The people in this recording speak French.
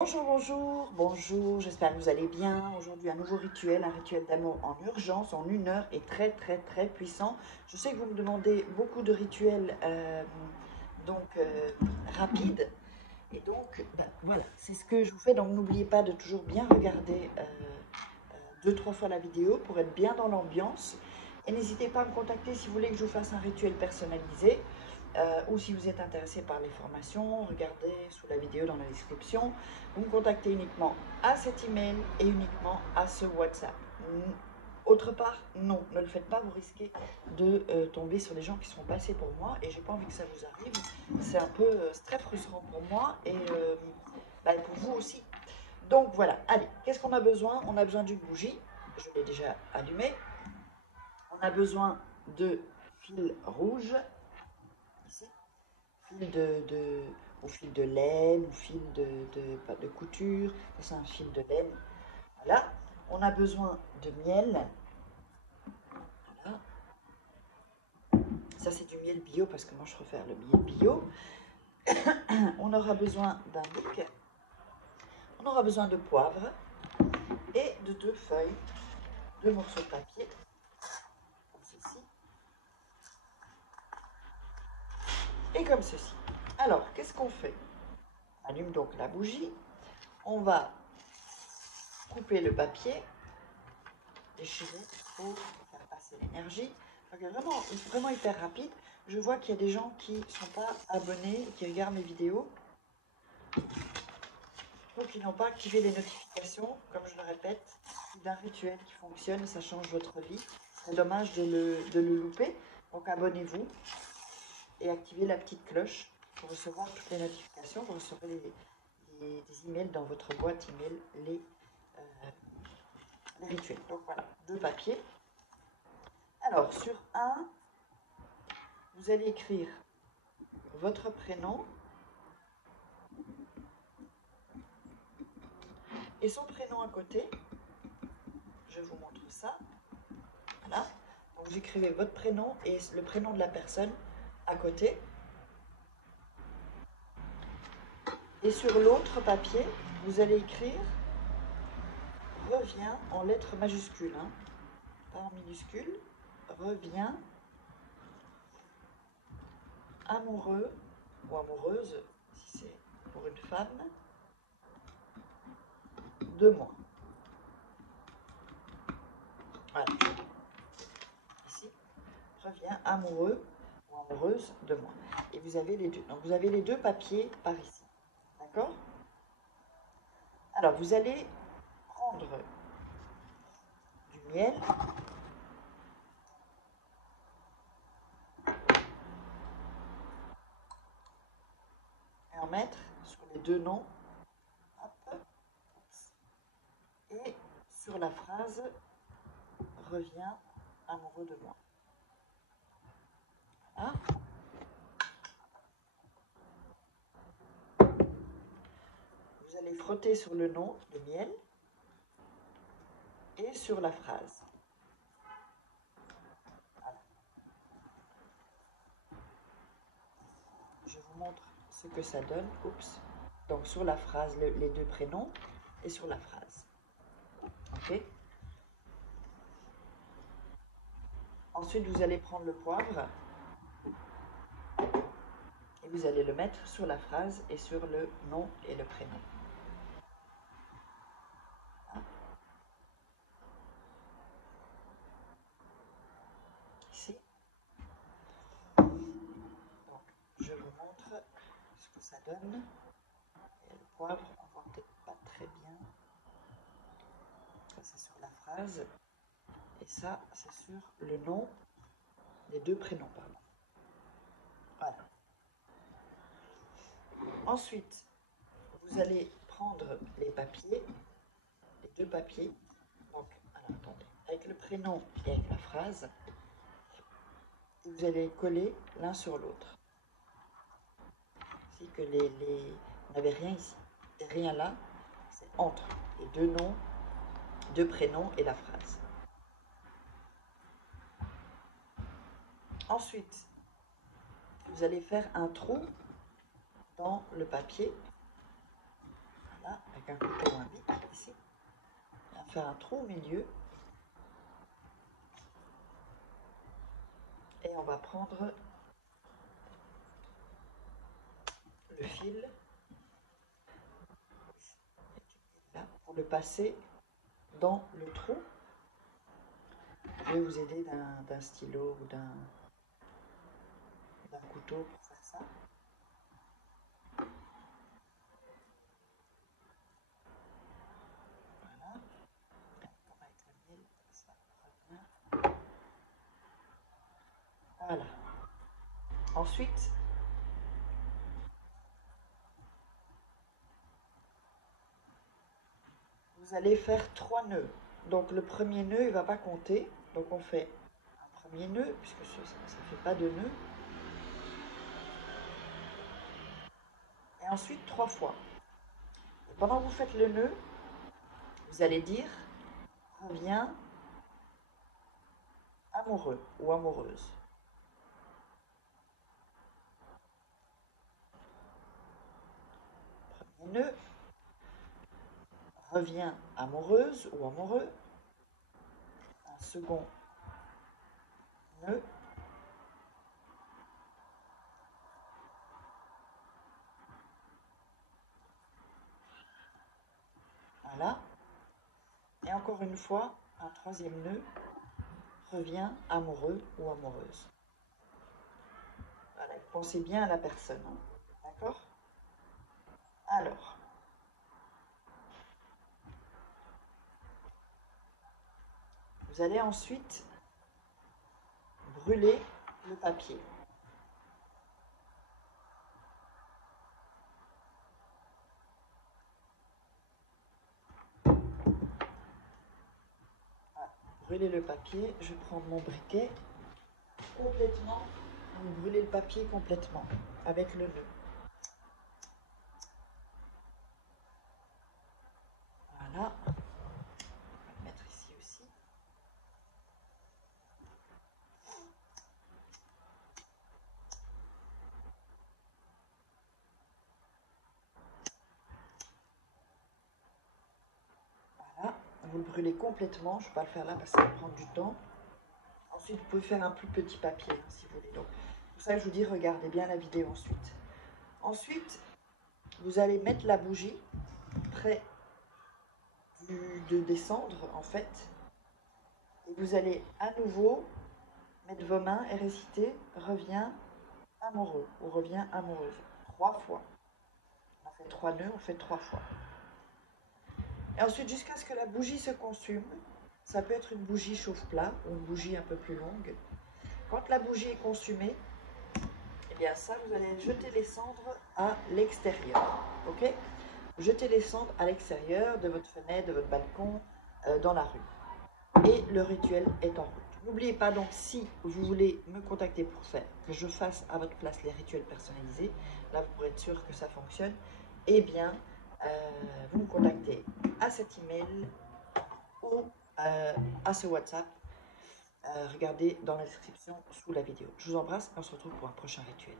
Bonjour, bonjour, bonjour, j'espère que vous allez bien. Aujourd'hui, un nouveau rituel, un rituel d'amour en urgence, en 1 heure et très, très, très puissant. Je sais que vous me demandez beaucoup de rituels rapides. Et donc, voilà, c'est ce que je vous fais. Donc, n'oubliez pas de toujours bien regarder 2, 3 fois la vidéo pour être bien dans l'ambiance. Et n'hésitez pas à me contacter si vous voulez que je vous fasse un rituel personnalisé. Ou si vous êtes intéressé par les formations, regardez sous la vidéo dans la description. Vous me contactez uniquement à cet email et uniquement à ce WhatsApp. Autre part, non, ne le faites pas, vous risquez de tomber sur les gens qui sont passés pour moi et j'ai pas envie que ça vous arrive. C'est un peu très frustrant pour moi et pour vous aussi. Donc voilà, allez, qu'est-ce qu'on a besoin? On a besoin d'une bougie, je l'ai déjà allumée. On a besoin de fil rouge, ici, ou fil de laine, ou fil de couture, c'est un fil de laine. Voilà, on a besoin de miel. Voilà. Ça c'est du miel bio parce que moi je préfère le miel bio. On aura besoin d'un bic. On aura besoin de poivre et de 2 feuilles, 2 morceaux de papier, comme ceci, et comme ceci. Alors, qu'est-ce qu'on fait? On allume donc la bougie, on va couper le papier, déchirer pour faire passer l'énergie. Donc, vraiment, vraiment hyper rapide. Je vois qu'il y a des gens qui ne sont pas abonnés, qui regardent mes vidéos, ou qui n'ont pas activé les notifications. Comme je le répète, c'est un rituel qui fonctionne et ça change votre vie. C'est dommage de le louper. Donc abonnez-vous et activez la petite cloche pour recevoir toutes les notifications. Vous recevrez des emails dans votre boîte email, les rituels. Donc voilà, 2 papiers. Alors sur un, vous allez écrire votre prénom et son prénom à côté. Je vous montre ça. Voilà. Donc vous écrivez votre prénom et le prénom de la personne à côté. Et sur l'autre papier, vous allez écrire reviens en lettres majuscules, hein, pas en minuscules. Reviens amoureux ou amoureuse, si c'est pour une femme, de moi. Voilà. Ici, reviens amoureux ou amoureuse de moi. Et vous avez les deux. Donc vous avez les 2 papiers par ici. D'accord? Alors vous allez prendre du miel et en mettre sur les 2 noms. Hop. Et sur la phrase reviens amoureux de moi. Voilà. Vous allez frotter sur le nom de miel et sur la phrase. Voilà. Je vous montre ce que ça donne. Oups. Donc sur la phrase, les 2 prénoms et sur la phrase. Ok. Ensuite, vous allez prendre le poivre et vous allez le mettre sur la phrase et sur le nom et le prénom. Ici. Donc, je vous montre ce que ça donne. Et le poivre, on voit peut-être pas très bien. Ça, c'est sur la phrase. Et ça, c'est sur le nom, les 2 prénoms, pardon. Voilà. Ensuite, vous allez prendre les papiers, les 2 papiers. Donc, alors, attendez, avec le prénom et avec la phrase. Et vous allez coller l'un sur l'autre. C'est que vous n'avez rien ici, et rien là. C'est entre les 2 noms, 2 prénoms et la phrase. Ensuite, vous allez faire un trou dans le papier. Voilà, faire un trou au milieu. Et on va prendre le fil là, pour le passer dans le trou. Je vais vous aider d'un stylo ou d'un couteau pour faire ça. Voilà. Avec le mille, ça revient. Voilà. Ensuite, vous allez faire 3 nœuds. Donc le premier nœud, il ne va pas compter. Donc on fait un premier nœud, puisque ça ne fait pas de nœud. Et ensuite 3 fois. Et pendant que vous faites le nœud, vous allez dire reviens amoureux ou amoureuse. Premier nœud, reviens amoureuse ou amoureux. Un second nœud. Voilà. Et encore une fois, un troisième nœud, reviens amoureux ou amoureuse. Voilà, pensez bien à la personne, hein. D'accord? Alors, vous allez ensuite brûler le papier. Voilà, brûler le papier, je vais prendre mon briquet complètement, vous brûlez le papier complètement avec le nœud. Voilà, on va le mettre ici aussi. Voilà, vous le brûlez complètement, je ne vais pas le faire là parce que ça va prendre du temps. Ensuite, vous pouvez faire un plus petit papier, hein, si vous voulez. Donc, pour ça, je vous dis, regardez bien la vidéo ensuite. Ensuite, vous allez mettre la bougie près de descendre, en fait. Et vous allez à nouveau mettre vos mains et réciter « Reviens amoureux » ou « Reviens amoureuse » 3 fois. On fait 3 nœuds, on fait 3 fois. Et ensuite, jusqu'à ce que la bougie se consume, ça peut être une bougie chauffe-plat ou une bougie un peu plus longue. Quand la bougie est consumée, eh bien ça, vous allez jeter les cendres à l'extérieur. Ok? Jetez les cendres à l'extérieur de votre fenêtre, de votre balcon, dans la rue. Et le rituel est en route. N'oubliez pas donc, si vous voulez me contacter pour faire que je fasse à votre place les rituels personnalisés, là vous pourrez être sûr que ça fonctionne, eh bien, vous me contactez à cet email ou à ce WhatsApp. Regardez dans la description sous la vidéo. Je vous embrasse et on se retrouve pour un prochain rituel.